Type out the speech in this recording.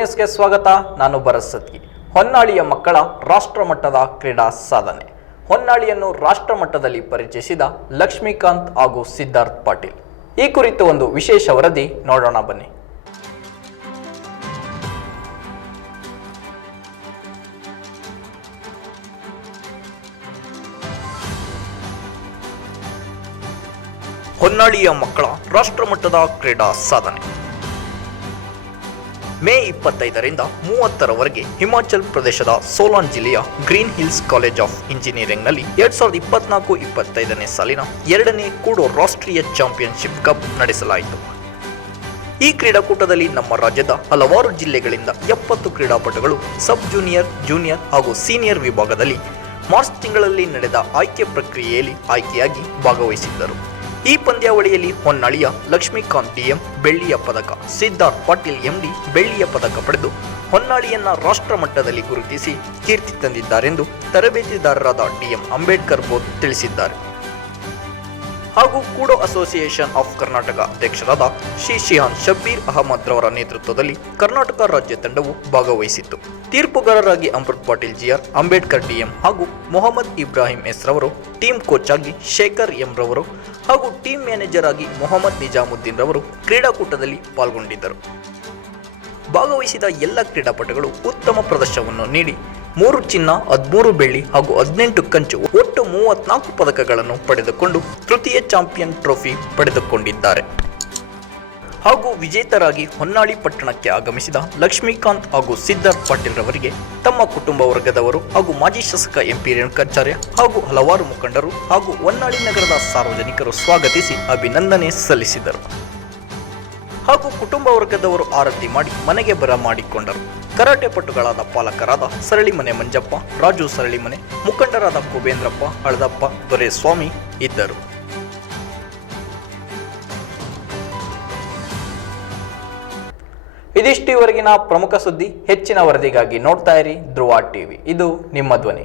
ನ್ಯೂಸ್ಗೆ ಸ್ವಾಗತ, ನಾನು ಭರತ್ ಸತ್ಗಿ ಹೊನ್ನಾಳಿಯ ಮಕ್ಕಳ ರಾಷ್ಟ್ರಮಟ್ಟದ ಕ್ರೀಡಾ ಸಾಧನೆ. ಹೊನ್ನಾಳಿಯನ್ನು ರಾಷ್ಟ್ರಮಟ್ಟದಲ್ಲಿ ಪರಿಚಯಿಸಿದ ಲಕ್ಷ್ಮೀಕಾಂತ್ ಹಾಗೂ ಸಿದ್ಧಾರ್ಥ್ ಪಾಟೀಲ್. ಈ ಕುರಿತು ಒಂದು ವಿಶೇಷ ವರದಿ ನೋಡೋಣ ಬನ್ನಿ. ಹೊನ್ನಾಳಿಯ ಮಕ್ಕಳ ರಾಷ್ಟ್ರಮಟ್ಟದ ಕ್ರೀಡಾ ಸಾಧನೆ. ಮೇ ಇಪ್ಪತ್ತೈದರಿಂದ ಮೂವತ್ತರವರೆಗೆ ಹಿಮಾಚಲ್ ಪ್ರದೇಶದ ಸೋಲಾನ್ ಜಿಲ್ಲೆಯ ಗ್ರೀನ್ ಹಿಲ್ಸ್ ಕಾಲೇಜ್ ಆಫ್ ಇಂಜಿನಿಯರಿಂಗ್ನಲ್ಲಿ ಎರಡ್ ಸಾವಿರದ ಇಪ್ಪತ್ನಾಲ್ಕು ಇಪ್ಪತ್ತೈದನೇ ಸಾಲಿನ ಎರಡನೇ ಕೂಡೋ ರಾಷ್ಟ್ರೀಯ ಚಾಂಪಿಯನ್ಶಿಪ್ ಕಪ್ ನಡೆಸಲಾಯಿತು. ಈ ಕ್ರೀಡಾಕೂಟದಲ್ಲಿ ನಮ್ಮ ರಾಜ್ಯದ ಹಲವಾರು ಜಿಲ್ಲೆಗಳಿಂದ ಎಪ್ಪತ್ತು ಕ್ರೀಡಾಪಟುಗಳು ಸಬ್ ಜೂನಿಯರ್ ಜೂನಿಯರ್ ಹಾಗೂ ಸೀನಿಯರ್ ವಿಭಾಗದಲ್ಲಿ ಮಾರ್ಚ್ ತಿಂಗಳಲ್ಲಿ ನಡೆದ ಆಯ್ಕೆ ಪ್ರಕ್ರಿಯೆಯಲ್ಲಿ ಆಯ್ಕೆಯಾಗಿ ಭಾಗವಹಿಸಿದ್ದರು. ಈ ಪಂದ್ಯಾವಳಿಯಲ್ಲಿ ಹೊನ್ನಾಳಿಯ ಲಕ್ಷ್ಮೀಕಾಂತ್ ಡಿಎಂ ಬೆಳ್ಳಿಯ ಪದಕ, ಸಿದ್ಧಾರ್ಥ್ ಪಾಟೀಲ್ ಎಂಡಿ ಬೆಳ್ಳಿಯ ಪದಕ ಪಡೆದು ಹೊನ್ನಾಳಿಯನ್ನ ರಾಷ್ಟ್ರ ಮಟ್ಟದಲ್ಲಿ ಗುರುತಿಸಿ ಕೀರ್ತಿ ತಂದಿದ್ದಾರೆಂದು ತರಬೇತಿದಾರರಾದ ಡಿಎಂ ಅಂಬೇಡ್ಕರ್ ಬೋಧ್ ತಿಳಿಸಿದ್ದಾರೆ. ಹಾಗೂ ಕೂಡೋ ಅಸೋಸಿಯೇಷನ್ ಆಫ್ ಕರ್ನಾಟಕ ಅಧ್ಯಕ್ಷರಾದ ಶ್ರೀ ಶಿಹಾನ್ ಶಬ್ಬೀರ್ ಅಹಮದ್ ರವರ ನೇತೃತ್ವದಲ್ಲಿ ಕರ್ನಾಟಕ ರಾಜ್ಯ ತಂಡವು ಭಾಗವಹಿಸಿತ್ತು. ತೀರ್ಪುಗಾರರಾಗಿ ಅಮೃತ್ ಪಾಟೀಲ್ ಜಿಆರ್ ಅಂಬೇಡ್ಕರ್ ಡಿಎಂ ಹಾಗೂ ಮೊಹಮ್ಮದ್ ಇಬ್ರಾಹಿಂ ಎಸ್ ರವರು ಟೀಮ್ ಕೋಚ್ ಆಗಿ ಶೇಖರ್ ಎಂ ರವರು ಹಾಗೂ ಟೀಮ್ ಮ್ಯಾನೇಜರ್ ಆಗಿ ಮೊಹಮ್ಮದ್ ನಿಜಾಮುದ್ದೀನ್ ರವರು ಕ್ರೀಡಾಕೂಟದಲ್ಲಿ ಪಾಲ್ಗೊಂಡಿದ್ದರು. ಭಾಗವಹಿಸಿದ ಎಲ್ಲ ಕ್ರೀಡಾಪಟುಗಳು ಉತ್ತಮ ಪ್ರದರ್ಶನವನ್ನು ನೀಡಿ ಮೂರು ಚಿನ್ನ, ಹದಿಮೂರು ಬೆಳ್ಳಿ ಹಾಗೂ ಹದಿನೆಂಟು ಕಂಚು ಒಟ್ಟು ಮೂವತ್ನಾಲ್ಕು ಪದಕಗಳನ್ನು ಪಡೆದುಕೊಂಡು ತೃತೀಯ ಚಾಂಪಿಯನ್ ಟ್ರೋಫಿ ಪಡೆದುಕೊಂಡಿದ್ದಾರೆ. ಹಾಗೂ ವಿಜೇತರಾಗಿ ಹೊನ್ನಾಳಿ ಪಟ್ಟಣಕ್ಕೆ ಆಗಮಿಸಿದ ಲಕ್ಷ್ಮೀಕಾಂತ್ ಹಾಗೂ ಸಿದ್ಧಾರ್ಥ್ ಪಾಟೀಲ್ ರವರಿಗೆ ತಮ್ಮ ಕುಟುಂಬ ವರ್ಗದವರು ಹಾಗೂ ಮಾಜಿ ಶಾಸಕ ಎಂಪಿ ರೇಣುಕಾಚಾರ್ಯ ಹಾಗೂ ಹಲವಾರು ಮುಖಂಡರು ಹಾಗೂ ಹೊನ್ನಾಳಿ ನಗರದ ಸಾರ್ವಜನಿಕರು ಸ್ವಾಗತಿಸಿ ಅಭಿನಂದನೆ ಸಲ್ಲಿಸಿದರು. ಹಾಗೂ ಕುಟುಂಬ ವರ್ಗದವರು ಆರತಿ ಮಾಡಿ ಮನೆಗೆ ಬರ ಮಾಡಿಕೊಂಡರು. ಕರಾಟೆ ಪಟುಗಳಾದ ಪಾಲಕರಾದ ಸರಳಿಮನೆ ಮಂಜಪ್ಪ, ರಾಜು ಸರಳಿಮನೆ, ಮುಖಂಡರಾದ ಕುಬೇಂದ್ರಪ್ಪ, ಹಳದಪ್ಪ, ದೊರೆಸ್ವಾಮಿ ಇದ್ದರು. ಇದಿಷ್ಟು ಇವರೆಗಿನ ಪ್ರಮುಖ ಸುದ್ದಿ ಹೆಚ್ಚಿನ ವರದಿಗಾಗಿ ನೋಡ್ತಾ ಇರಿ ಧ್ರುವ ಟಿವಿ. ಇದು ನಿಮ್ಮ ಧ್ವನಿ.